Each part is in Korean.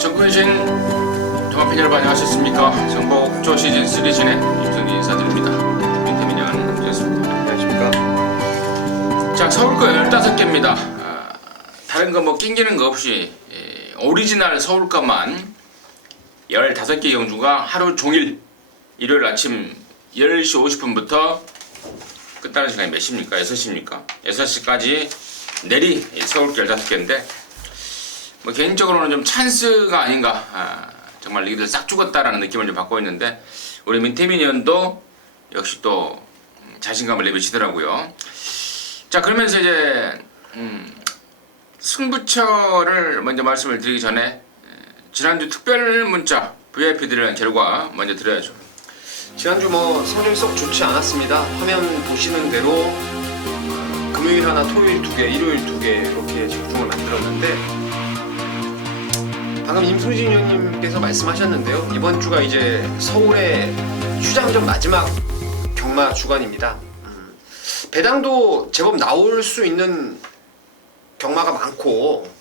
전국이신 종합팬 여러분 안녕하셨습니까? 전북조 시즌 3 진의 임성진 인사드립니다. 민태민영 되겠습니다. 안녕하십니까? 자, 서울거 15개입니다. 다른 거 뭐 낑기는 거 없이 오리지널 서울거만 15개 경주가 하루 종일 일요일 아침 10시 50분부터 끝나는 시간이 몇 시입니까? 6시입니까? 6시까지 내리 서울거 15개인데 뭐 개인적으로는 좀 찬스가 아닌가, 정말 리기들 싹 죽었다라는 느낌을 좀 받고 있는데 우리 민태민 의원도 역시 또 자신감을 내비치더라고요. 자, 그러면서 이제 승부처를 먼저 말씀을 드리기 전에 지난주 특별 문자 VIP 드리는 결과 먼저 드려야죠. 지난주 뭐 성적이 썩 좋지 않았습니다. 화면 보시는 대로 금요일 하나, 토요일 2개, 일요일 2개 이렇게 집중을 만들었는데 방금 임승진 의원님께서 말씀하셨는데요. 이번 주가 이제 서울의 휴장전 마지막 경마 주간입니다. 배당도 제법 나올 수 있는 경마가 많고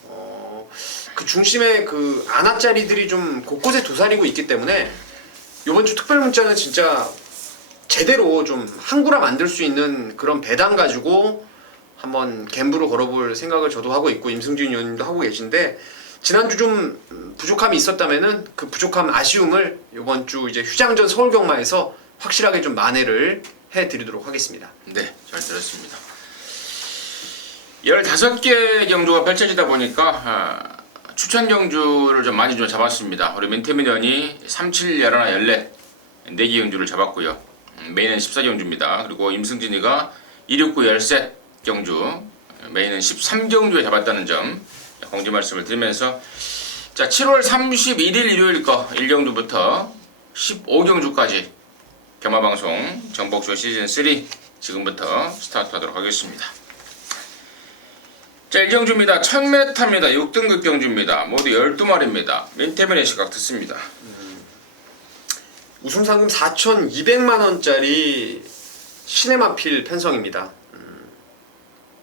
그 중심에 그 안아짜리들이 좀 곳곳에 도사리고 있기 때문에 이번 주 특별 문자는 진짜 제대로 좀 항구라 만들 수 있는 그런 배당 가지고 한번 갬블을 걸어볼 생각을 저도 하고 있고 임승진 의원님도 하고 계신데 지난주 좀 부족함이 있었다면은 그 부족함 아쉬움을 이번 주 이제 휴장전 서울경마에서 확실하게 좀 만회를 해드리도록 하겠습니다. 네, 잘 들었습니다. 15개 경주가 펼쳐지다 보니까 추천 경주를 좀 많이 좀 잡았습니다. 우리 민태민 의원이 37, 11, 14 4개 경주를 잡았고요. 메인은 14경주입니다. 그리고 임승진이가 269, 13 경주, 메인은 13경주에 잡았다는 점 공지 말씀을 드리면서, 자, 7월 31일 일요일 거 1경주부터 15경주까지 경마방송 전북조 시즌 3 지금부터 스타트하도록 하겠습니다. 자, 1경주입니다. 1000m입니다. 6등급 경주입니다. 모두 12마리입니다. 민태민의 시각 듣습니다. 우승상금 4,200만원짜리 시네마필 편성입니다.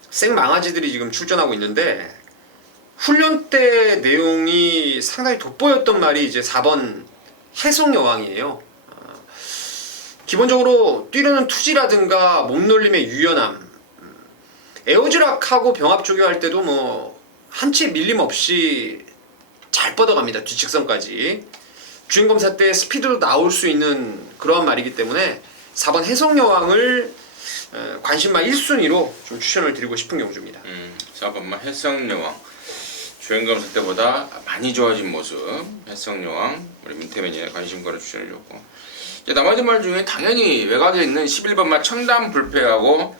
생망아지들이 지금 출전하고 있는데 훈련 때 내용이 상당히 돋보였던 말이 이제 4번 해성여왕이에요. 기본적으로 뛰려는 투지라든가 몸놀림의 유연함, 에어즈락하고 병합조교할 때도 뭐 한치 밀림 없이 잘 뻗어갑니다. 뒤측선까지. 주행검사 때 스피드도 나올 수 있는 그러한 말이기 때문에 4번 해성여왕을 관심마 1순위로 좀 추천을 드리고 싶은 경주입니다. 4번만 해성여왕, 주행검사 때보다 많이 좋아진 모습, 해성여왕 우리 민태민이 관심가로 추천해줬고, 나머지 말 중에 당연히 외곽에 있는 11번만 청담불패하고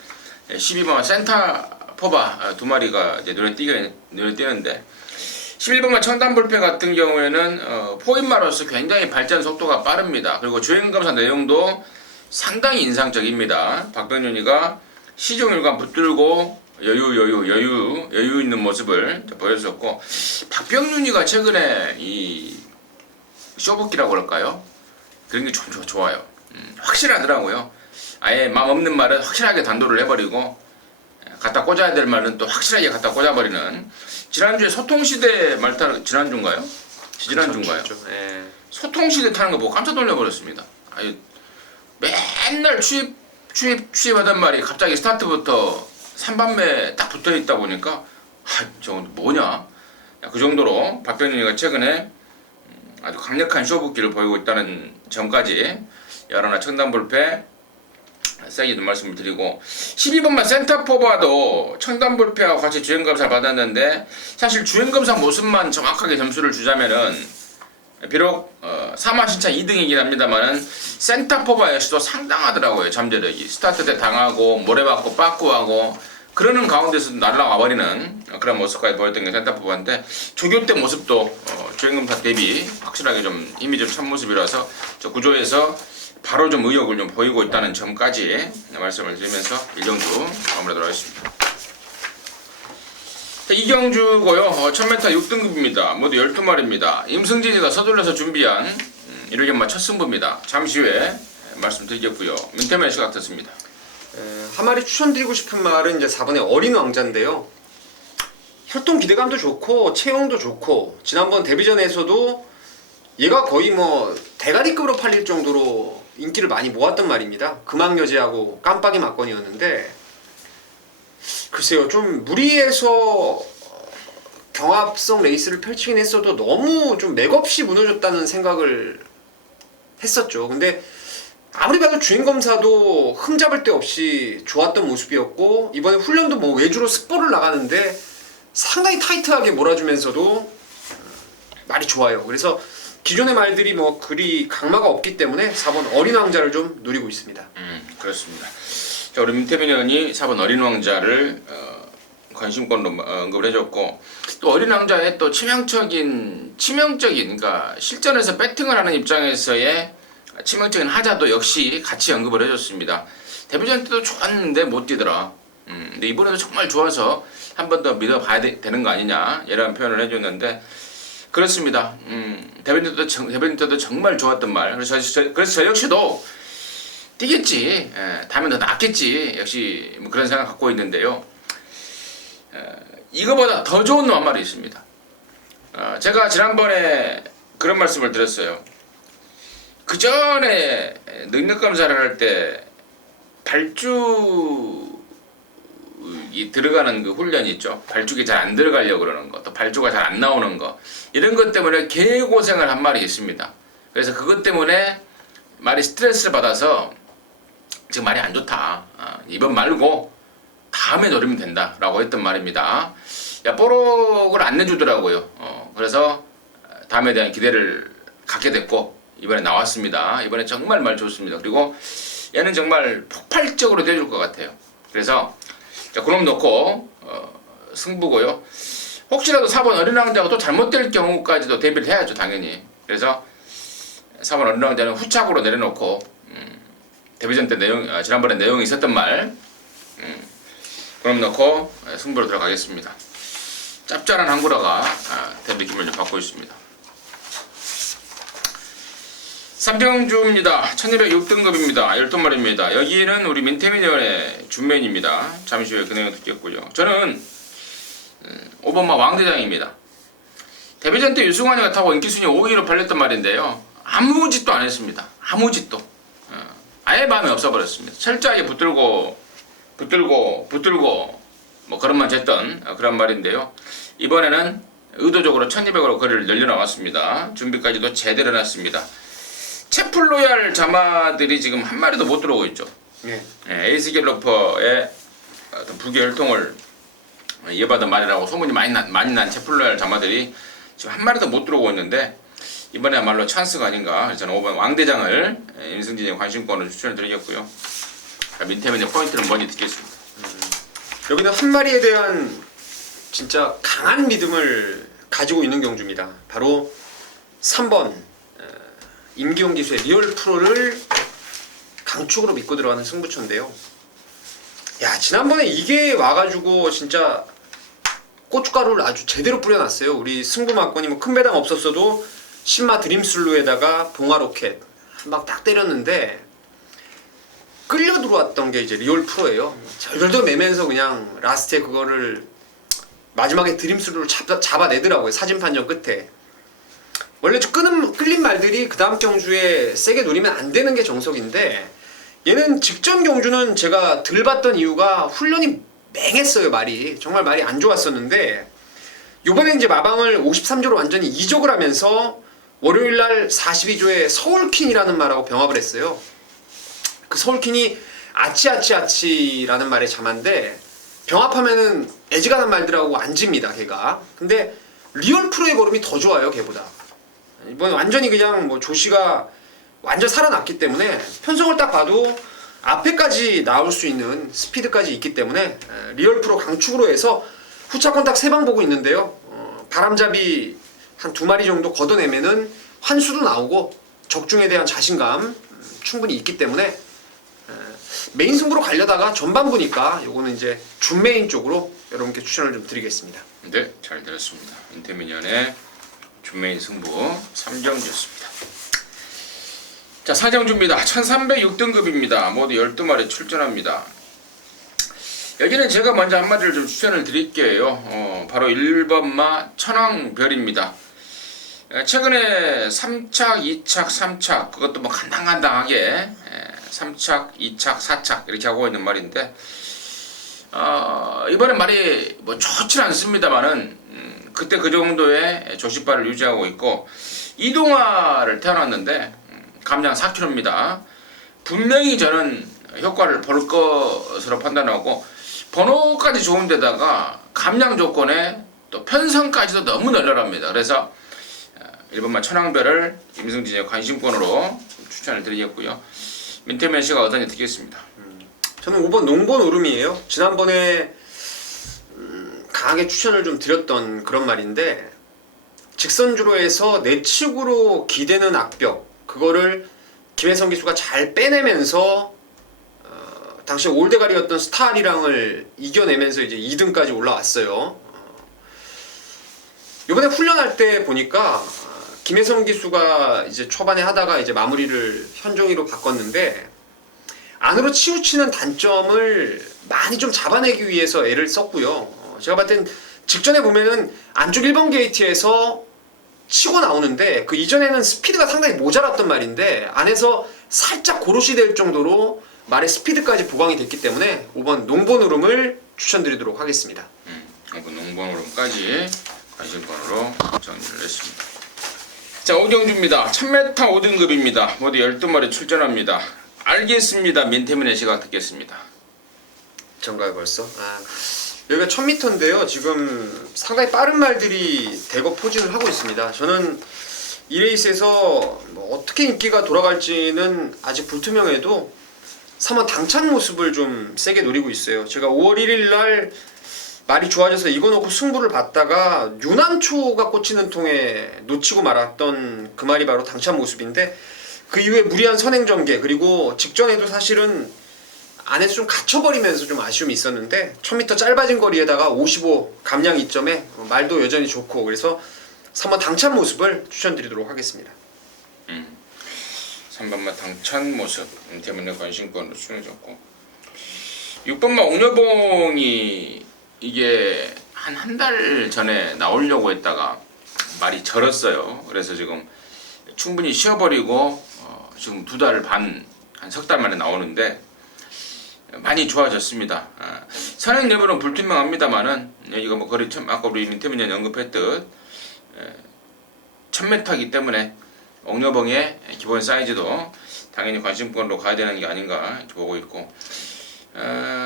12번만 센타포바 두 마리가 이제 눈에 띄는데, 11번만 청담불패 같은 경우에는 포인마로서 굉장히 발전 속도가 빠릅니다. 그리고 주행검사 내용도 상당히 인상적입니다. 박병윤이가 시종일관 붙들고 여유 있는 모습을 보여줬고, 박병윤이가 최근에 이 쇼복기라고 그럴까요? 그런 게 좀 좋아요. 확실하더라고요. 아예 마음 없는 말은 확실하게 단도를 해버리고, 갖다 꽂아야 될 말은 또 확실하게 갖다 꽂아버리는. 지난주에 소통시대 말 타는, 지난주인가요? 지난주인가요? 네. 소통시대 타는 거 보고 깜짝 놀라버렸습니다. 아유, 맨날 취입하던 말이 갑자기 스타트부터 3반매 딱 붙어있다 보니까 저거 뭐냐? 그 정도로 박병준이가 최근에 아주 강력한 쇼붓기를 보이고 있다는 점까지 여러나 청담불패 세게 좀 말씀을 드리고, 12번만 센터포바도 청담불패하고 같이 주행검사를 받았는데, 사실 주행검사 모습만 정확하게 점수를 주자면은 비록 사마신차 2등이긴 합니다만은 센터포바 역시도 상당하더라고요. 잠재력이 스타트 때 당하고 모래받고 빠꾸하고 그러는 가운데서 날아가 버리는 그런 모습까지 보였던 게 센터포바인데, 조교 때 모습도 주행검사 대비 확실하게 좀 힘이 좀 찬 모습이라서 저 구조에서 바로 좀 의욕을 좀 보이고 있다는 점까지 말씀을 드리면서 1경주 마무리하도록 하겠습니다. 2경주고요. 1000m 6등급입니다. 모두 12마리입니다. 임승진이가 서둘러서 준비한 1회경마 첫 승부입니다. 잠시 후에 말씀드리겠고요. 민태민의 시각 듣습니다. 한 마리 추천드리고 싶은 말은 이제 4번의 어린 왕자인데요. 활동 기대감도 좋고 체형도 좋고 지난번 데뷔전에서도 얘가 거의 뭐 대가리급으로 팔릴 정도로 인기를 많이 모았단 말입니다. 금왕여제하고 깜빡이 막건이었는데 글쎄요, 좀 무리해서 경합성 레이스를 펼치긴 했어도 너무 좀 맥없이 무너졌다는 생각을 했었죠. 근데 아무리 봐도 주행검사도 흠잡을 데 없이 좋았던 모습이었고 이번에 훈련도 뭐 외주로 습보를 나가는데 상당히 타이트하게 몰아주면서도 말이 좋아요. 그래서 기존의 말들이 뭐 그리 강마가 없기 때문에 4번 어린 왕자를 좀 노리고 있습니다. 그렇습니다. 자, 우리 민태민 의원이 4번 어린 왕자를 관심권으로 언급을 해줬고 또 어린 왕자의 또 치명적인 그러니까 실전에서 배팅을 하는 입장에서의 치명적인 하자도 역시 같이 언급을 해줬습니다. 데뷔전 때도 좋았는데 못 뛰더라. 근데 이번에도 정말 좋아서 한 번 더 믿어봐야 되는 거 아니냐 이런 표현을 해줬는데 그렇습니다. 데뷔전 때도 정말 좋았던 말. 그래서 저 역시도 뛰겠지. 다음에 더 낫겠지. 역시 뭐 그런 생각 갖고 있는데요. 이거보다 더 좋은 놈 한 마리 있습니다. 제가 지난번에 그런 말씀을 드렸어요. 그 전에 능력 검사를 할 때 발죽이 들어가는 그 훈련이 있죠. 발죽이 잘 안 들어가려고 그러는 거, 또 발주가 잘 안 나오는 거 이런 것 때문에 개고생을 한 말이 있습니다. 그래서 그것 때문에 말이 스트레스를 받아서 지금 말이 안 좋다. 이번 말고 다음에 노리면 된다라고 했던 말입니다. 뽀록을 안 내주더라고요. 그래서 다음에 대한 기대를 갖게 됐고 이번에 나왔습니다. 이번에 정말 말 좋습니다. 그리고 얘는 정말 폭발적으로 돼줄 것 같아요. 그래서 자, 그놈 놓고 승부고요. 혹시라도 4번 어린 왕자가 또 잘못될 경우까지도 대비를 해야죠, 당연히. 그래서 4번 어린 왕자는 후착으로 내려놓고 데뷔전 때 지난번에 내용이 있었던 말 그럼 넣고 승부로 들어가겠습니다. 짭짤한 항구라가 데뷔 기물을 받고 있습니다. 삼평주입니다. 1206등급입니다. 12마리입니다. 여기에는 우리 민태민 의원의 준맨입니다. 잠시 후에 그 내용 듣겠고요. 저는 5번마 왕대장입니다. 데뷔전 때 유승환이가 타고 인기순위 5위로 팔렸던 말인데요. 아무 짓도 안 했습니다. 아무 짓도. 아예 마음이 없어버렸습니다. 철저하게 붙들고 뭐 그런만 쟀던 그런 말인데요. 이번에는 의도적으로 1200으로 거리를 늘려나왔습니다. 준비까지도 제대로 해놨습니다. 채플로얄 자마들이 지금 한 마리도 못 들어오고 있죠. 에이스 갤러퍼의 어떤 부계 혈통을 이어받은 말이라고 소문이 많이 난 채플로얄 자마들이 지금 한 마리도 못 들어오고 있는데 이번에야말로 찬스가 아닌가. 저는 5번 왕대장을 임승진의 관심권을 추천을 드리겠고요. 민태민의 포인트는 뭔지 듣겠습니다. 여기는 한 마리에 대한 진짜 강한 믿음을 가지고 있는 경주입니다. 바로 3번 임기용 기수의 리얼 프로를 강축으로 믿고 들어가는 승부처인데요. 야, 지난번에 이게 와가지고 진짜 고춧가루를 아주 제대로 뿌려놨어요. 우리 승부 막건이 뭐 큰 배당 없었어도 신마 드림슬루에다가 봉화 로켓 한 방 딱 때렸는데 끌려 들어왔던 게 이제 리얼 프로예요. 절절도 내면서 그냥 라스트에 그거를 마지막에 드림슬루를 잡아내더라고요. 사진 판정 끝에. 원래 끌린 말들이 그 다음 경주에 세게 노리면 안 되는 게 정석인데 얘는 직전 경주는 제가 덜 봤던 이유가 훈련이 맹했어요. 말이 정말 말이 안 좋았었는데 요번에 이제 마방을 53조로 완전히 이적을 하면서 월요일날 42조에 서울퀸이라는 말하고 병합을 했어요. 그 서울퀸이 아치아치아치라는 말의 자마인데 병합하면은 애지간한 말들하고 안 집니다, 걔가. 근데 리얼 프로의 걸음이 더 좋아요, 걔보다. 이번에 완전히 그냥 뭐 조시가 완전 살아났기 때문에 편성을 딱 봐도 앞에까지 나올 수 있는 스피드까지 있기 때문에 리얼 프로 강축으로 해서 후차권 딱 3방 보고 있는데요. 바람잡이 한 2마리 정도 걷어내면은 환수도 나오고 적중에 대한 자신감 충분히 있기 때문에 메인 승부로 가려다가 전반 보니까 요거는 이제 준메인 쪽으로 여러분께 추천을 좀 드리겠습니다. 네, 잘 들었습니다. 인태민연의 준메인 승부 3경주였습니다. 자, 4경주입니다. 1306등급입니다. 모두 12마리 출전합니다. 여기는 제가 먼저 한마디를 좀 추천을 드릴게요. 바로 1번마 천왕별입니다. 최근에 3착, 2착, 3착 그것도 뭐 간당간당하게 3착, 2착, 4착 이렇게 하고 있는 말인데 이번에 말이 뭐 좋진 않습니다만은 그때 그 정도의 조시발을 유지하고 있고 이동화를 태어났는데 감량 4kg입니다. 분명히 저는 효과를 볼 것으로 판단하고 번호까지 좋은데다가 감량 조건에 또 편성까지도 너무 널널합니다. 그래서 1번마 천왕별을 임승진의 관심권으로 추천을 드리겠고요. 민태면 씨가 어떤지 듣겠습니다. 저는 5번 농본 오름이에요. 지난번에 강하게 추천을 좀 드렸던 그런 말인데 직선주로 해서 내측으로 기대는 악벽 그거를 김혜성 기수가 잘 빼내면서 당시 올대가리였던 스타리랑을 이겨내면서 이제 2등까지 올라왔어요. 이번에 훈련할 때 보니까 김혜성 기수가 이제 초반에 하다가 이제 마무리를 현종이로 바꿨는데 안으로 치우치는 단점을 많이 좀 잡아내기 위해서 애를 썼고요. 제가 봤을 땐 직전에 보면은 안쪽 1번 게이트에서 치고 나오는데 그 이전에는 스피드가 상당히 모자랐던 말인데 안에서 살짝 고루시 될 정도로 말의 스피드까지 보강이 됐기 때문에 5번 농본오름을 추천드리도록 하겠습니다. 5번 농본오름까지 관심권으로 정리를 했습니다. 자, 오경주입니다. 1000m 5등급입니다. 모두 12마리 출전합니다. 알겠습니다. 민태민의 시각 듣겠습니다. 전가요 벌써? 여기가 1000m인데요. 지금 상당히 빠른 말들이 대거 포진을 하고 있습니다. 저는 이 레이스에서 뭐 어떻게 인기가 돌아갈지는 아직 불투명해도 3번 당찬 모습을 좀 세게 노리고 있어요. 제가 5월 1일 날 말이 좋아져서 이거 놓고 승부를 봤다가 유난초가 꽂히는 통에 놓치고 말았던 그 말이 바로 당찬 모습인데 그 이후에 무리한 선행전개 그리고 직전에도 사실은 안에서 좀 갇혀버리면서 좀 아쉬움이 있었는데 1000m 짧아진 거리에다가 55 감량 2점에 말도 여전히 좋고 그래서 3번 당찬 모습을 추천드리도록 하겠습니다. 3번마 당찬 모습 때문에 관심권으로 추천해줬고 6번마 옥녀봉이 이게 한 달 전에 나오려고 했다가 말이 절었어요. 그래서 지금 충분히 쉬어버리고 지금 2달 반, 한 석 달 만에 나오는데 많이 좋아졌습니다. 선행 여부는 불투명합니다만은 이거 뭐 거리 아까 우리 민태민이 언급했듯 1000m이기 때문에 옥녀봉의 기본 사이즈도 당연히 관심권으로 가야 되는 게 아닌가 이렇게 보고 있고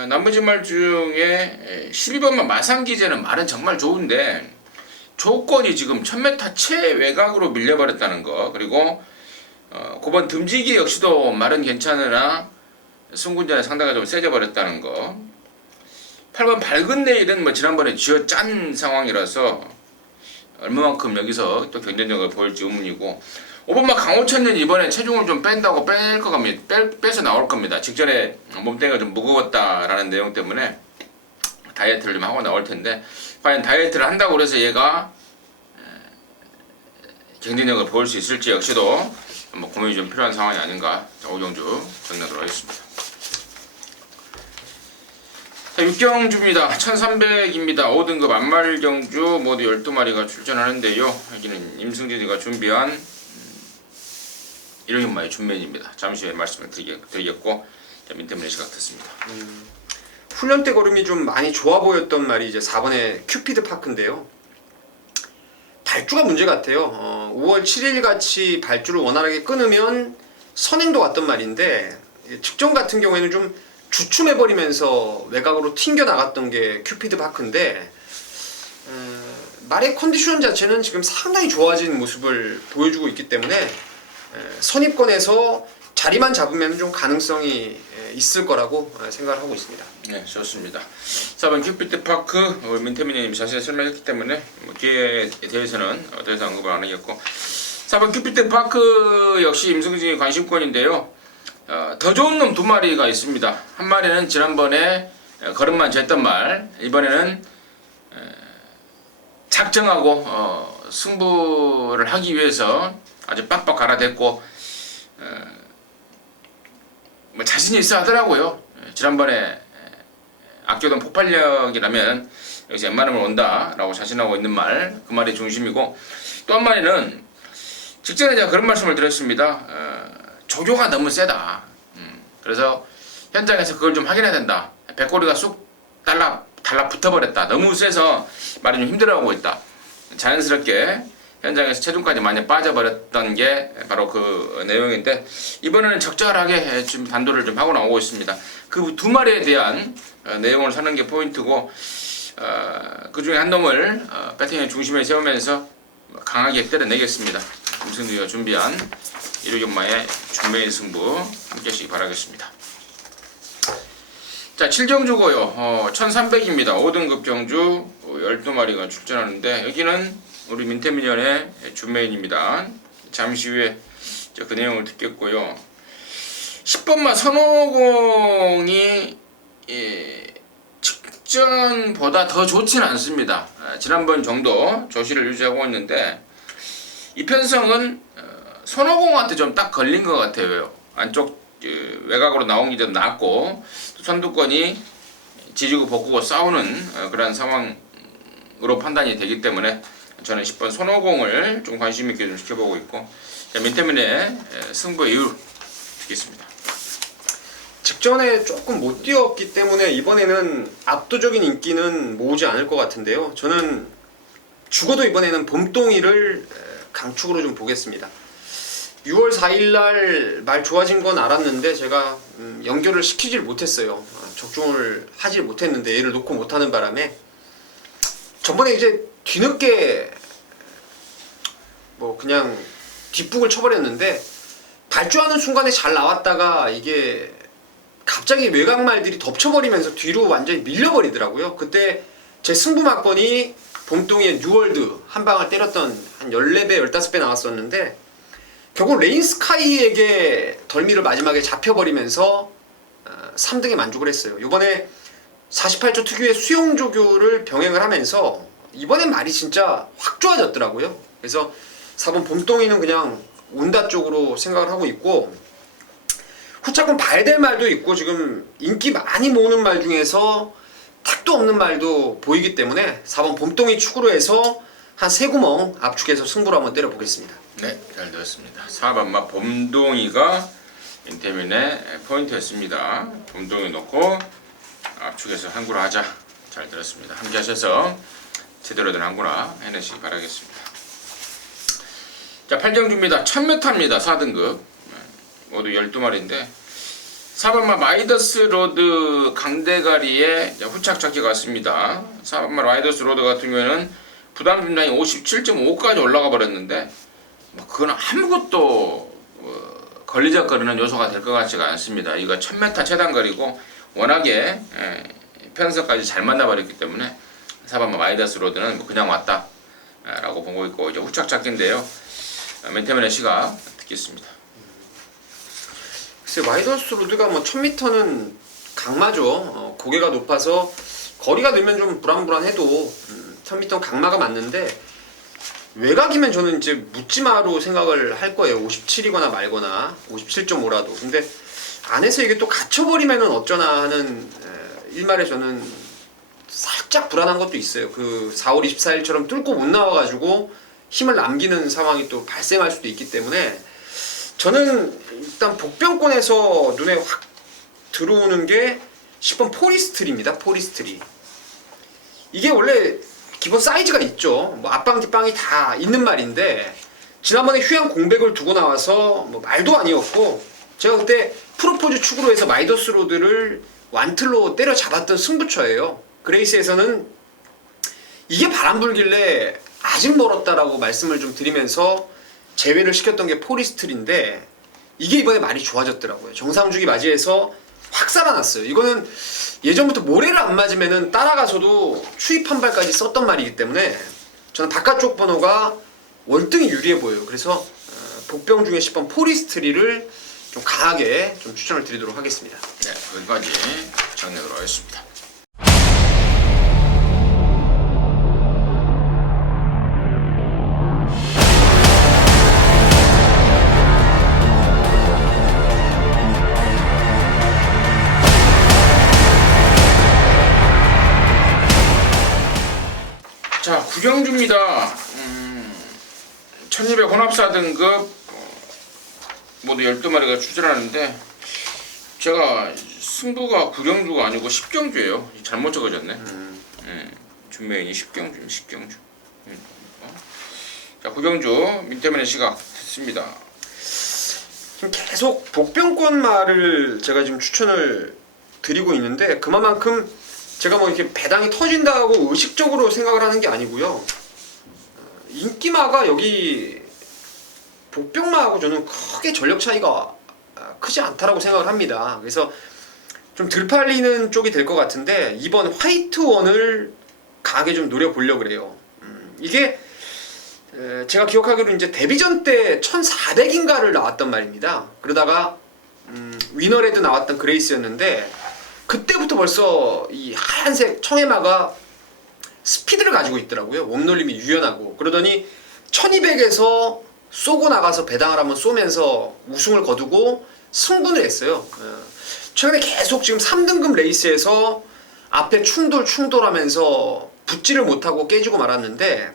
나머지 말 중에 12번만 마상기제는 말은 정말 좋은데 조건이 지금 1000m 최외곽으로 밀려버렸다는 거 그리고 9번 듬지기 역시도 말은 괜찮으나 승군전에 상대가 좀 세져 버렸다는 거 8번 밝은 내일은 뭐 지난번에 쥐어짠 상황이라서 얼마만큼 여기서 또 경쟁력을 보일지 의문이고 5번마 강호천은 이번에 체중을 좀 뺀다고 뺄 것 같습니다. 빼서 나올 겁니다. 직전에 몸뚱이가 좀 무거웠다라는 내용 때문에 다이어트를 좀 하고 나올 텐데 과연 다이어트를 한다고 그래서 얘가 경쟁력을 보일 수 있을지 역시도 뭐 고민이 좀 필요한 상황이 아닌가 오경주 정리하도록 하겠습니다. 자, 6경주입니다. 1300입니다. 5등급 안말경주 모두 12마리가 출전하는데요. 여기는 임승진이가 준비한 1호연마의 준면입니다. 잠시 후에 말씀을 드리겠고 민태문의 시각 듣습니다. 훈련 때 걸음이 좀 많이 좋아 보였던 말이 이제 4번의 큐피드 파크인데요. 발주가 문제 같아요. 5월 7일 같이 발주를 원활하게 끊으면 선행도 왔던 말인데 직전 같은 경우에는 좀 주춤해버리면서 외곽으로 튕겨 나갔던 게 큐피드 파크인데 말의 컨디션 자체는 지금 상당히 좋아진 모습을 보여주고 있기 때문에 선입권에서 자리만 잡으면 좀 가능성이 있을 거라고 생각을 하고 있습니다. 네, 좋습니다. 4번 큐피드 파크 민태민님이 자세히 설명했기 때문에 뭐 기회에 대해서는 더 이상 언급을 안 하겠고 4번 큐피드 파크 역시 임승진이 관심권인데요. 더 좋은 놈 2마리가 있습니다. 한 마리는 지난번에 걸음만 쟀던 말 이번에는 작정하고 승부를 하기 위해서 아주 빡빡 갈아댔고 뭐 자신이 있어 하더라고요. 지난번에 아껴둔 폭발력이라면 여기서 웬만하면 온다라고 자신하고 있는 말, 그 말이 중심이고, 또 한 마리는 직전에 제가 그런 말씀을 드렸습니다. 조교가 너무 세다. 그래서 현장에서 그걸 좀 확인해야 된다. 백골이가 쑥 달라붙어버렸다. 너무 세서 말이 좀 힘들어하고 있다. 자연스럽게 현장에서 체중까지 많이 빠져버렸던 게 바로 그 내용인데, 이번에는 적절하게 좀 단도를 좀 하고 나오고 있습니다. 그 두 마리에 대한 내용을 사는 게 포인트고, 그 중에 한 놈을 배팅의 중심에 세우면서 강하게 때려내겠습니다. 김승규가 준비한 1호견마의 중매인 승부 함께 하시기 바라겠습니다. 자, 7경주고요. 1300입니다. 5등급 경주 12마리가 출전하는데, 여기는 우리 민태민연의 준메인입니다. 잠시 후에 그 내용을 듣겠고요. 10번마 선호공이 직전보다 더 좋지는 않습니다. 지난번 정도 조시를 유지하고 있는데, 이 편성은 선호공한테 좀 딱 걸린 것 같아요. 안쪽 외곽으로 나온 게 좀 낫고, 선두권이 지지고 볶고 싸우는 그런 상황으로 판단이 되기 때문에 저는 10번 손오공을 좀 관심 있게 좀 지켜보고 있고, 민태민의 승부 이유 듣겠습니다. 직전에 조금 못 뛰었기 때문에 이번에는 압도적인 인기는 모으지 않을 것 같은데요. 저는 죽어도 이번에는 봄동이를 강축으로 좀 보겠습니다. 6월 4일날 말 좋아진 건 알았는데 제가 연결을 시키질 못했어요. 적중을 하질 못했는데 얘를 놓고 못하는 바람에 전번에 이제 뒤늦게 뭐 그냥 뒷북을 쳐버렸는데, 발주하는 순간에 잘 나왔다가 이게 갑자기 외곽말들이 덮쳐버리면서 뒤로 완전히 밀려버리더라고요. 그때 제 승부 막건이 봄동이의 뉴월드 한 방을 때렸던 한 14배, 15배 나왔었는데, 결국 레인스카이에게 덜미를 마지막에 잡혀버리면서 3등에 만족을 했어요. 이번에 48조 특유의 수용조교를 병행을 하면서 이번엔 말이 진짜 확 좋아졌더라고요. 그래서 4번 봄동이는 그냥 온다 쪽으로 생각을 하고 있고, 후차권 봐야 될 말도 있고, 지금 인기 많이 모으는 말 중에서 탁도 없는 말도 보이기 때문에 4번 봄동이 축으로 해서 한 3구멍 압축해서 승부를 한번 때려보겠습니다. 네, 잘 들었습니다. 4번마 봄동이가 인태민의 포인트였습니다. 봄동이 놓고 압축해서 한구라 하자. 잘 들었습니다. 함께 하셔서 제대로 된 한구라 해내시기 바라겠습니다. 자, 8경주입니다. 1000m입니다. 4등급. 모두 12마리인데, 4번마 마이더스 로드 강대가리에 후착 잡기가 왔습니다. 4번마 마이더스 로드 같은 경우에는 부담 중량이 57.5까지 올라가 버렸는데, 그건 아무것도 걸리적거리는 요소가 될 것 같지가 않습니다. 이거 1000m 최단거리고 워낙에 편성까지 잘 만나버렸기 때문에 4번마 마이더스 로드는 그냥 왔다 라고 보고 있고, 이제 후착 잡기인데요. 멘테멘의 시각 듣겠습니다. 글쎄, 마이더스 로드가 뭐 1000m는 강마죠. 고개가 높아서 거리가 늘면 좀 불안불안해도 1000m는 강마가 맞는데, 외곽이면 저는 이제 묻지마로 생각을 할 거예요. 57이거나 말거나 57.5라도. 근데 안에서 이게 또 갇혀버리면은 어쩌나 하는 일말에 저는 살짝 불안한 것도 있어요. 그 4월 24일처럼 뚫고 못 나와가지고 힘을 남기는 상황이 또 발생할 수도 있기 때문에, 저는 일단 복병권에서 눈에 확 들어오는 게 10번 포리스트리입니다. 포리스트리. 이게 원래 기본 사이즈가 있죠. 뭐 앞방 뒷방이 다 있는 말인데, 지난번에 휴양 공백을 두고 나와서 뭐 말도 아니었고, 제가 그때 프로포즈 축으로 해서 마이더스 로드를 완틀로 때려잡았던 승부처예요. 그레이스에서는 이게 바람 불길래 아직 멀었다라고 말씀을 좀 드리면서 제외를 시켰던 게 포리스트리인데, 이게 이번에 말이 좋아졌더라고요. 정상주기 맞이해서 확 살아났어요. 이거는 예전부터 모래를 안 맞으면은 따라가서도 추입 한 발까지 썼던 말이기 때문에 저는 바깥쪽 번호가 월등히 유리해 보여요. 그래서 복병 중에 10번 포리스트리를 좀 강하게 좀 추천을 드리도록 하겠습니다. 네, 여기까지 정리하도록 하겠습니다. 구경주입니다. 1200 혼합사 등급 모두 12마리가 출전하는데 제가 승부가 구경주가 아니고 10경주예요. 잘못 적어졌네. 준매인이 10경주. 자, 구경주 민태민의 시각 됐습니다. 지금 계속 복병권 말을 제가 지금 추천을 드리고 있는데 그만큼 제가 뭐 이렇게 배당이 터진다고 의식적으로 생각을 하는 게 아니고요. 인기마가 여기 복병마하고 저는 크게 전력 차이가 크지 않다라고 생각을 합니다. 그래서 좀 덜 팔리는 쪽이 될 것 같은데 이번 화이트원을 강하게 좀 노려보려고 그래요. 이게 제가 기억하기로 이제 데뷔전 때 1400인가를 나왔단 말입니다. 그러다가 위너레드 나왔던 그레이스였는데 그때부터 벌써 이 하얀색 청해마가 스피드를 가지고 있더라고요. 몸놀림이 유연하고. 그러더니 1200에서 쏘고 나가서 배당을 한번 쏘면서 우승을 거두고 승분을 했어요. 최근에 계속 지금 3등급 레이스에서 앞에 충돌하면서 붙지를 못하고 깨지고 말았는데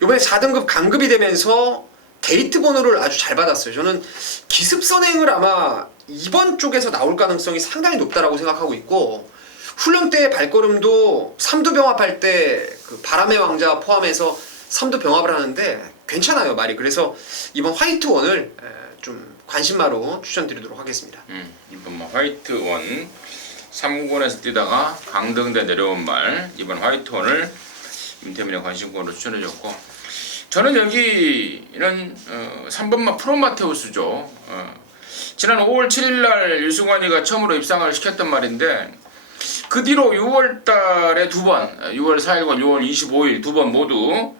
이번에 4등급 강급이 되면서 게이트 번호를 아주 잘 받았어요. 저는 기습 선행을 아마 이번 쪽에서 나올 가능성이 상당히 높다라고 생각하고 있고 훈련 때 발걸음도 3두 병합할 때 그 바람의 왕자 포함해서 3두 병합을 하는데 괜찮아요 말이. 그래서 이번 화이트원을 좀 관심마로 추천드리도록 하겠습니다. 이번 화이트원 3군에서 뛰다가 강등대 내려온 말 이번 화이트원을 임태민의 관심권으로 추천해줬고 저는 여기는 3번마 프로마테우스죠. 지난 5월 7일날 유승환이가 처음으로 입상을 시켰던 말인데 그 뒤로 6월달에 두 번, 6월 4일과 6월 25일 두 번 모두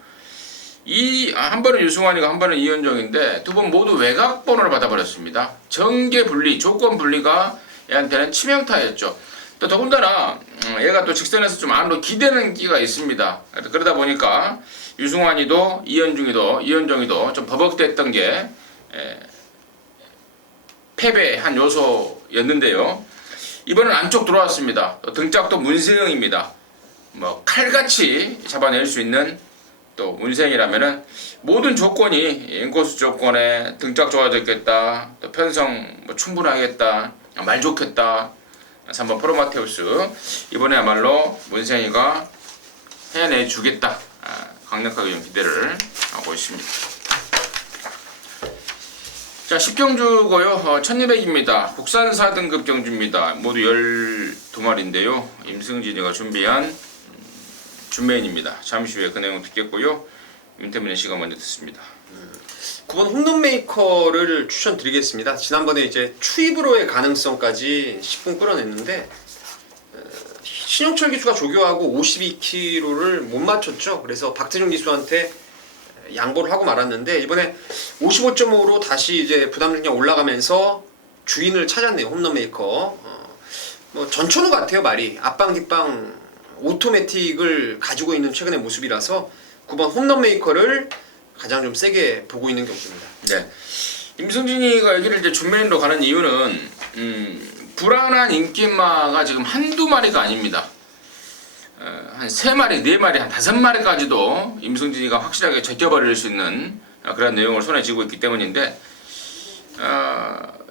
한 번은 유승환이가 한 번은 이현정인데 두 번 모두 외곽 번호를 받아버렸습니다. 정계 분리, 조건 분리가 얘한테는 치명타였죠. 또 더군다나 얘가 또 직선에서 좀 안으로 기대는 끼가 있습니다. 그러다 보니까 유승환이도 이현정이도 좀 버벅댔던 게 패배한 요소였는데요. 이번엔 안쪽 들어왔습니다. 등짝도 문세영입니다. 뭐 칼같이 잡아낼 수 있는 또 문세영이라면은 모든 조건이 인코스 조건에 등짝 좋아졌겠다, 또 편성 뭐 충분하겠다, 말 좋겠다. 3번 프로마테우스 이번에야말로 문세영이가 해내주겠다. 강력하게 좀 기대를 하고 있습니다. 자, 10경주고요. 1200입니다. 국산 4등급 경주입니다. 모두 12마리인데요. 임승진이가 준비한 준메인입니다. 잠시 후에 그 내용 듣겠고요. 임태민의 시가 먼저 듣습니다. 9번 홈런 메이커를 추천드리겠습니다. 지난번에 이제 추입으로의 가능성까지 10분 끌어냈는데 신영철 기수가 조교하고 52kg를 못 맞췄죠. 그래서 박태준 기수한테 양보를 하고 말았는데 이번에 55.5로 다시 이제 부담 중량 올라가면서 주인을 찾았네요. 홈런 메이커. 뭐 전천후 같아요 말이. 앞방 뒷방 오토매틱을 가지고 있는 최근의 모습이라서 9번 홈런 메이커를 가장 좀 세게 보고 있는 경주입니다. 네. 임승진이가 여기를 이제 준메인으로 가는 이유는 불안한 인기마가 지금 한두 마리가 아닙니다. 한 3마리, 4마리, 한 5마리까지도 임승진이가 확실하게 제껴버릴 수 있는 그런 내용을 손에 쥐고 있기 때문인데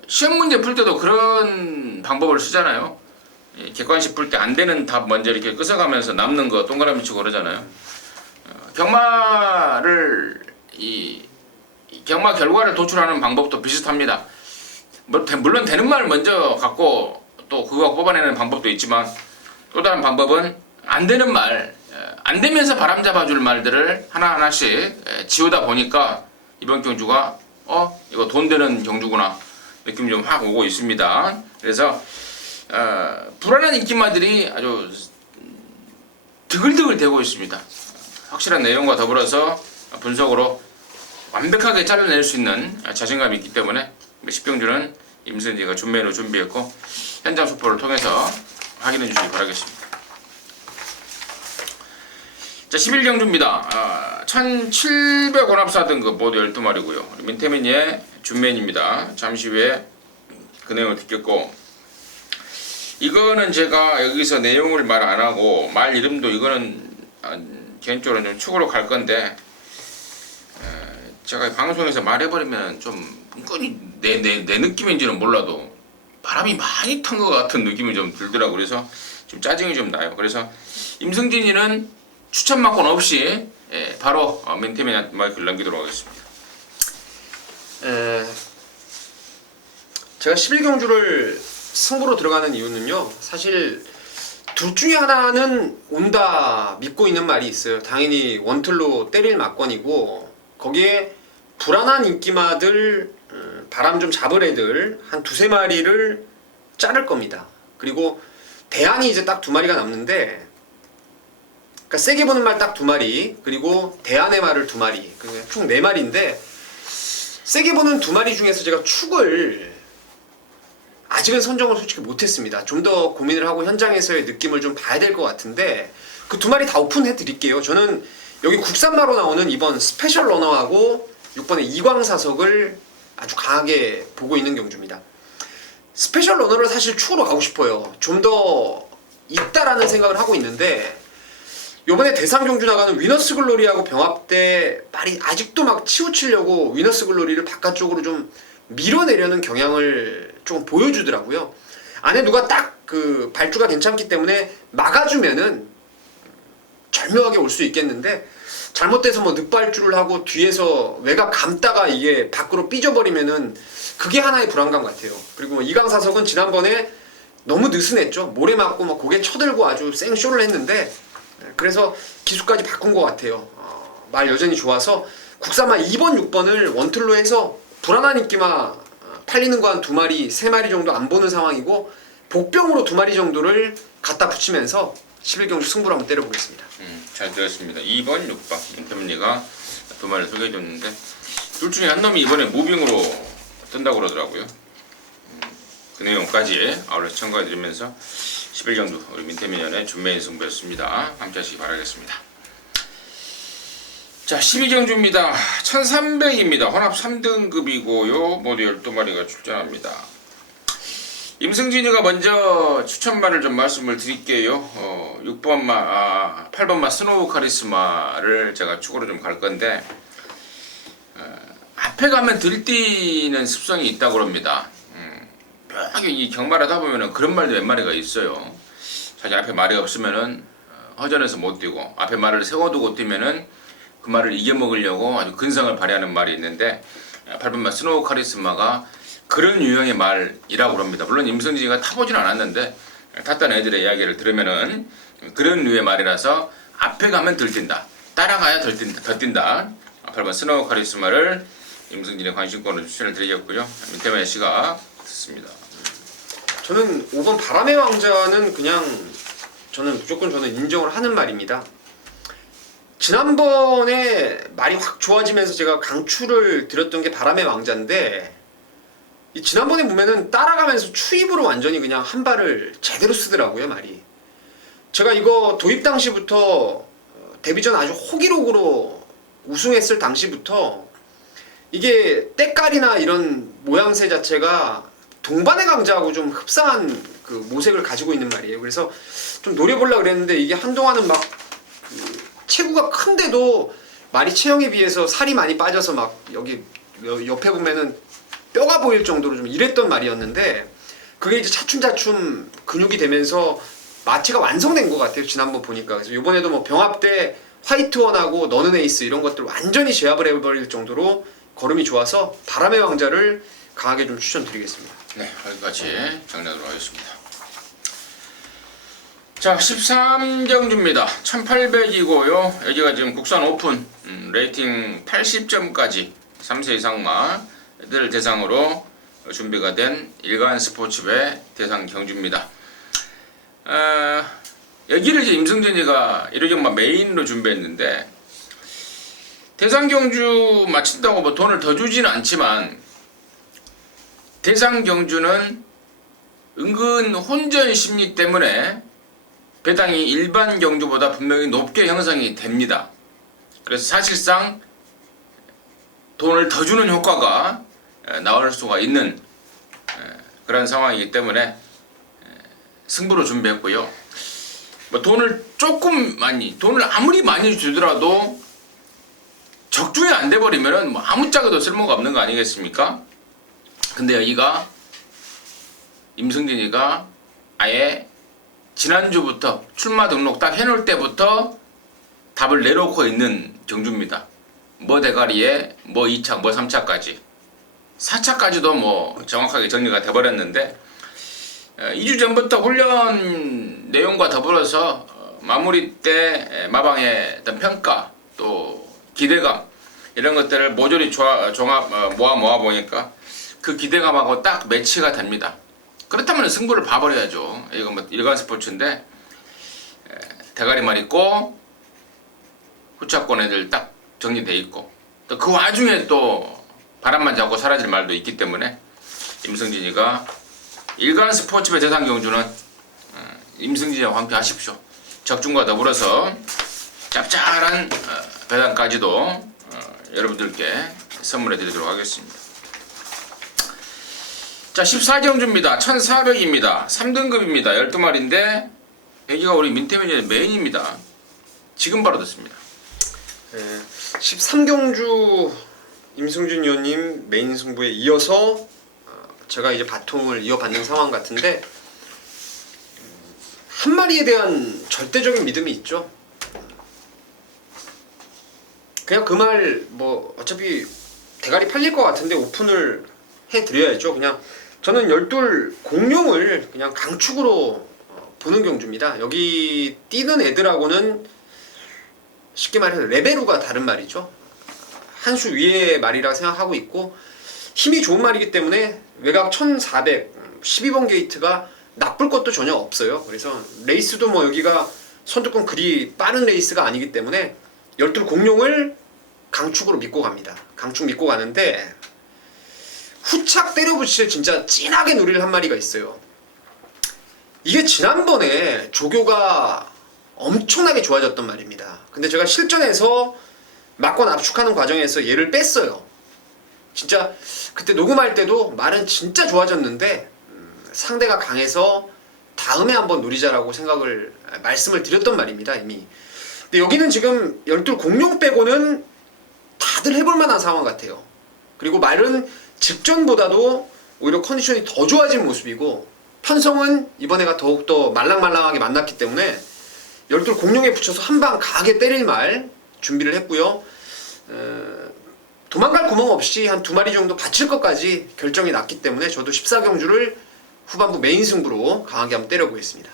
시험 문제 풀 때도 그런 방법을 쓰잖아요. 객관식 풀 때 안 되는 답 먼저 이렇게 끄서가면서 남는 거 동그라미 치고 그러잖아요. 경마를 경마 결과를 도출하는 방법도 비슷합니다. 물론 되는 말 먼저 갖고 또 그거 뽑아내는 방법도 있지만 또 다른 방법은 안 되는 말, 안 되면서 바람 잡아줄 말들을 하나하나씩 지우다 보니까 이번 경주가 이거 돈 되는 경주구나 느낌이 좀 확 오고 있습니다. 그래서 불안한 인기마들이 아주 드글드글 되고 있습니다. 확실한 내용과 더불어서 분석으로 완벽하게 잘라낼 수 있는 자신감이 있기 때문에 10경주는 임승진이가 준메인으로 준비했고 현장 속보를 통해서 확인해 주시기 바라겠습니다. 자, 11경주입니다. 1700 혼합사 등급 모두 12마리고요. 민태민의 준메인입니다. 잠시 후에 그 내용을 듣겠고 이거는 제가 여기서 내용을 말 안하고 말 이름도 이거는 개인적으로 좀 축으로 갈 건데 제가 방송에서 말해버리면 좀 은근히 내 느낌인지는 몰라도 바람이 많이 탄 것 같은 느낌이 좀 들더라고. 그래서 좀 짜증이 좀 나요. 그래서 임승진이는 추천 막권 없이 바로 민태민한테 마이크를 넘기도록 하겠습니다. 제가 11경주를 승부로 들어가는 이유는요, 사실 둘 중에 하나는 온다 믿고 있는 말이 있어요. 당연히 원틀로 때릴 막권이고, 거기에 불안한 인기마들, 바람 좀 잡을 애들 한 두세 마리를 자를 겁니다. 그리고 대안이 이제 딱 두 마리가 남는데, 그러니까 세게 보는 말 딱 두 마리, 그리고 대안의 말을 두 마리, 총 네 마리인데, 세게 보는 두 마리 중에서 제가 축을 아직은 선정을 솔직히 못했습니다. 좀 더 고민을 하고 현장에서의 느낌을 좀 봐야 될 것 같은데, 그 두 마리 다 오픈해 드릴게요. 저는 여기 국산마로 나오는 이번 스페셜 러너하고 6번의 이광사석을 아주 강하게 보고 있는 경주입니다. 스페셜 러너를 사실 축으로 가고 싶어요. 좀 더 있다라는 생각을 하고 있는데, 요번에 대상 경주 나가는 위너스 글로리하고 병합 때 말이 아직도 막 치우치려고 위너스 글로리를 바깥쪽으로 좀 밀어내려는 경향을 좀 보여주더라고요. 안에 누가 딱 그 발주가 괜찮기 때문에 막아주면은 절묘하게 올 수 있겠는데, 잘못돼서 뭐 늑발주를 하고 뒤에서 외곽 감다가 이게 밖으로 삐져버리면은 그게 하나의 불안감 같아요. 그리고 이강사석은 지난번에 너무 느슨했죠. 모래 맞고 막 고개 쳐들고 아주 생쇼를 했는데, 그래서 기수까지 바꾼 것 같아요. 말 여전히 좋아서 국산마 2번, 6번을 원틀로 해서 불안한 인기마 팔리는 거 한 두 마리, 세 마리 정도 안 보는 상황이고, 복병으로 두 마리 정도를 갖다 붙이면서 11경주 승부를 한번 때려보겠습니다. 잘 들었습니다. 2번, 6번 민태민이가 두 마리를 소개해줬는데, 둘 중에 한 놈이 이번에 무빙으로 뜬다고 그러더라고요. 그 내용까지 아울러서 첨가해드리면서 11경주 우리 민태민연의 준매인 승부였습니다. 함께 하시기 바라겠습니다. 자, 12경주입니다. 1300입니다. 혼합 3등급이고요. 모두 12마리가 출전합니다. 임승진이가 먼저 추천마를 좀 말씀을 드릴게요. 8번마 스노우 카리스마를 제가 축으로 좀 갈 건데, 앞에 가면 들뛰는 습성이 있다고 그럽니다. 묘하게 이 경마하다 보면은 그런 말도 몇 마리가 있어요. 자기 앞에 말이 없으면은 허전해서 못 뛰고, 앞에 말을 세워두고 뛰면은 그 말을 이겨먹으려고 아주 근성을 발휘하는 말이 있는데, 8번마 스노우 카리스마가 그런 유형의 말이라고 합니다. 물론 임승진이가 타보지는 않았는데 탔던 애들의 이야기를 들으면은 그런 류의 말이라서 앞에 가면 들뛴다, 따라가야 더 뛴다. 8번 스노우 카리스마를 임승진의 관심권으로 추천을 드리겠고요. 민태민 씨가 듣습니다. 저는 5번 바람의 왕자는 저는 무조건 인정을 하는 말입니다. 지난번에 말이 확 좋아지면서 제가 강추를 드렸던 게 바람의 왕자인데, 이 지난번에 보면은 따라가면서 추입으로 완전히 그냥 한 발을 제대로 쓰더라고요, 말이. 제가 이거 도입 당시부터, 데뷔전 아주 호기록으로 우승했을 당시부터 이게 때깔이나 이런 모양새 자체가 동반의 강자하고 좀 흡사한 그 모색을 가지고 있는 말이에요. 그래서 좀 노려보려고 그랬는데, 이게 한동안은 막 체구가 큰데도 말이 체형에 비해서 살이 많이 빠져서 막 여기 옆에 보면은 뼈가 보일 정도로 좀 이랬던 말이었는데, 그게 이제 차츰차츰 근육이 되면서 마체가 완성된 것 같아요, 지난번 보니까. 그래서 이번에도 뭐 병합 때 화이트원하고 너는 에이스 이런 것들 완전히 제압을 해버릴 정도로 걸음이 좋아서 바람의 왕자를 강하게 좀 추천드리겠습니다. 네, 여기까지 정리하도록 하겠습니다. 자, 13경주입니다. 1800이고요. 여기가 지금 국산 오픈 레이팅 80점까지 3세 이상마들 대상으로 준비가 된 일간 스포츠배 대상 경주입니다. 여기를 이제 임승진이가 1호경마 메인으로 준비했는데, 대상 경주 마친다고 뭐 돈을 더 주지는 않지만, 대상 경주는 은근 혼전 심리 때문에 배당이 일반 경주보다 분명히 높게 형성이 됩니다. 그래서 사실상 돈을 더 주는 효과가 나올 수가 있는 그런 상황이기 때문에 승부로 준비했고요. 뭐 돈을 아무리 많이 주더라도 적중이 안 돼 버리면은 뭐 아무짝에도 쓸모가 없는 거 아니겠습니까? 근데 여기가 임승진이가 아예 지난주부터 출마 등록 딱 해놓을 때부터 답을 내놓고 있는 경주입니다. 뭐 대가리에 뭐 2차 뭐 3차까지 4차까지도 뭐 정확하게 정리가 돼버렸는데 2주 전부터 훈련 내용과 더불어서 마무리 때 마방의 어떤 평가 또 기대감 이런 것들을 모조리 종합 모아 보니까 그 기대감하고 딱 매치가 됩니다. 그렇다면 승부를 봐버려야죠. 이거 뭐 일간 스포츠인데 대가리만 있고 후차권 애들 딱 정리돼 있고 또 그 와중에 또 바람만 잡고 사라질 말도 있기 때문에 임승진이가 일간 스포츠배 대상 경주는 임승진이와 함께 하십시오. 적중과 더불어서 짭짤한 배당까지도 여러분들께 선물해 드리도록 하겠습니다. 자, 14경주입니다. 1400입니다. 3등급입니다. 12마리인데 여기가 우리 민태민의 메인입니다. 지금 바로 듣습니다. 13경주 임승준 의원님 메인 승부에 이어서 제가 이제 바통을 이어받는 상황 같은데 한 마리에 대한 절대적인 믿음이 있죠. 그냥 그 말 뭐 어차피 대가리 팔릴 것 같은데 오픈을 해드려야죠. 그냥 저는 12 공룡을 그냥 강축으로 보는 경주입니다. 여기 뛰는 애들하고는 쉽게 말해서 레벨우가 다른 말이죠. 한 수 위의 말이라 생각하고 있고 힘이 좋은 말이기 때문에 외곽 1400 12번 게이트가 나쁠 것도 전혀 없어요. 그래서 레이스도 뭐 여기가 선두권 그리 빠른 레이스가 아니기 때문에 12 공룡을 강축으로 믿고 갑니다. 강축 믿고 가는데 후착 때려붙일 진짜 진하게 노릴 한 마리가 있어요. 이게 지난번에 조교가 엄청나게 좋아졌던 말입니다. 근데 제가 실전에서 막권 압축하는 과정에서 얘를 뺐어요. 진짜 그때 녹음할 때도 말은 진짜 좋아졌는데 상대가 강해서 다음에 한번 노리자라고 말씀을 드렸던 말입니다. 이미. 근데 여기는 지금 12 공룡 빼고는 다들 해볼 만한 상황 같아요. 그리고 말은 직전보다도 오히려 컨디션이 더 좋아진 모습이고 편성은 이번에가 더욱더 말랑말랑하게 만났기 때문에 12 공룡에 붙여서 한 방 강하게 때릴 말 준비를 했고요. 도망갈 구멍 없이 한 2마리 정도 받칠 것까지 결정이 났기 때문에 저도 14경주를 후반부 메인 승부로 강하게 한번 때려보겠습니다.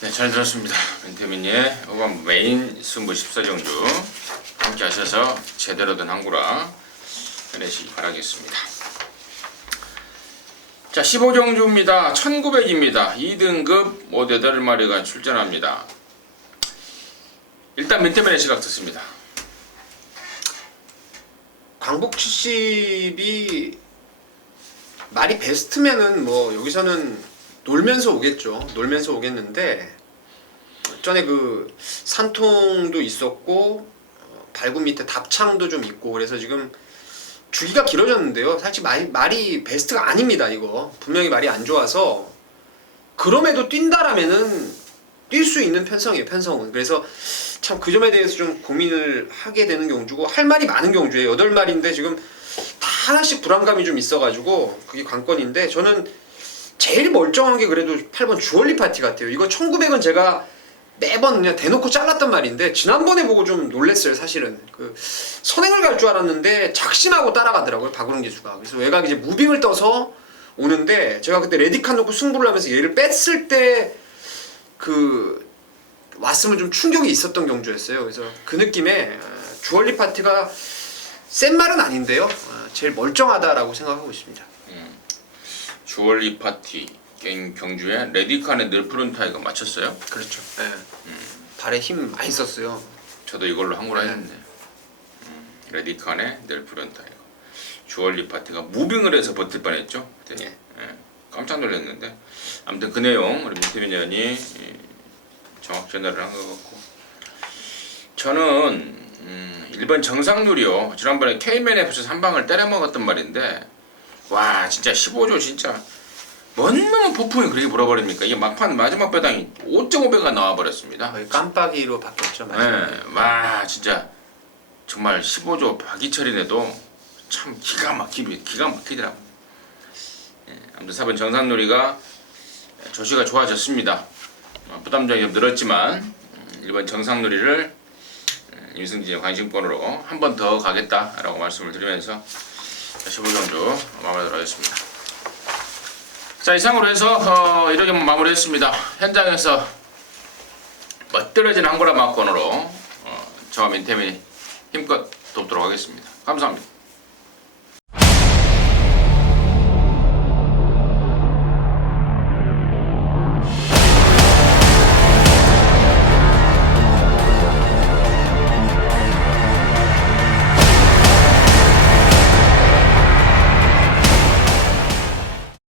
네, 잘 들었습니다. 민태민의 후반부 메인 승부 14경주 함께 하셔서 제대로 된 항구라 해내시기 바라겠습니다. 자, 15경주입니다. 1900입니다. 2등급 모두 8마리가 출전합니다. 일단 민태민의 시각 듣습니다. 광복 70이 말이 베스트면은 뭐 여기서는 놀면서 오겠죠. 놀면서 오겠는데 전에 그 산통도 있었고 발굽 밑에 답창도 좀 있고 그래서 지금 주기가 길어졌는데요. 사실 말이 베스트가 아닙니다. 이거 분명히 말이 안 좋아서 그럼에도 뛴다라면은 뛸 수 있는 편성이에요. 편성은. 그래서 참 그 점에 대해서 좀 고민을 하게 되는 경주고 할 말이 많은 경주예요. 8마리인데 지금 다 하나씩 불안감이 좀 있어가지고 그게 관건인데 저는 제일 멀쩡한 게 그래도 8번 주얼리 파티 같아요. 이거 1900은 제가 매번 그냥 대놓고 잘랐던 말인데 지난번에 보고 좀 놀랬어요. 사실은 그 선행을 갈 줄 알았는데 작심하고 따라가더라고요. 박우릉 기수가. 그래서 외곽 이제 무빙을 떠서 오는데 제가 그때 레디칸 놓고 승부를 하면서 얘를 뺐을 때 그 왔으면 좀 충격이 있었던 경주였어요. 그래서 그 느낌에 주얼리 파티가 센 말은 아닌데요. 제일 멀쩡하다라고 생각하고 있습니다. 주얼리 파티 게임 경주에 레디칸의 늘푸른 타이거 맞췄어요? 그렇죠. 네. 발에 힘 많이 썼어요. 저도 이걸로 항구라 했는데 레디칸의 늘푸른 타이거 주얼리 파티가 무빙을 해서 버틸 뻔했죠. 그때. 예. 깜짝 놀랐는데 아무튼 그 내용 우리 민태민 의원이 정확 전달을 한 것 같고 저는 1번 정상률이요. 지난번에 K맨에 붙여서 한 방을 때려 먹었던 말인데 와 진짜 15조 진짜 뭔 놈의 폭풍이 그렇게 불어버립니까? 이게 막판 마지막 배당이 5.5배가 나와버렸습니다. 거의 깜빡이로 바뀌었죠. 마지막에. 네, 와 진짜 정말 15조 박이철이네도 참 기가 막히더라고. 예, 아무튼 4번 정상놀이가 조시가 좋아졌습니다. 부담점이 좀 늘었지만 1번 정상놀이를 임승진의 관심권으로 한 번 더 가겠다라고 말씀을 드리면서 15경주 마무리하도록 하겠습니다. 자, 이상으로 해서 이렇게 마무리했습니다. 현장에서 멋들어진 앙고라 막건으로 저와 민태민이 힘껏 돕도록 하겠습니다. 감사합니다.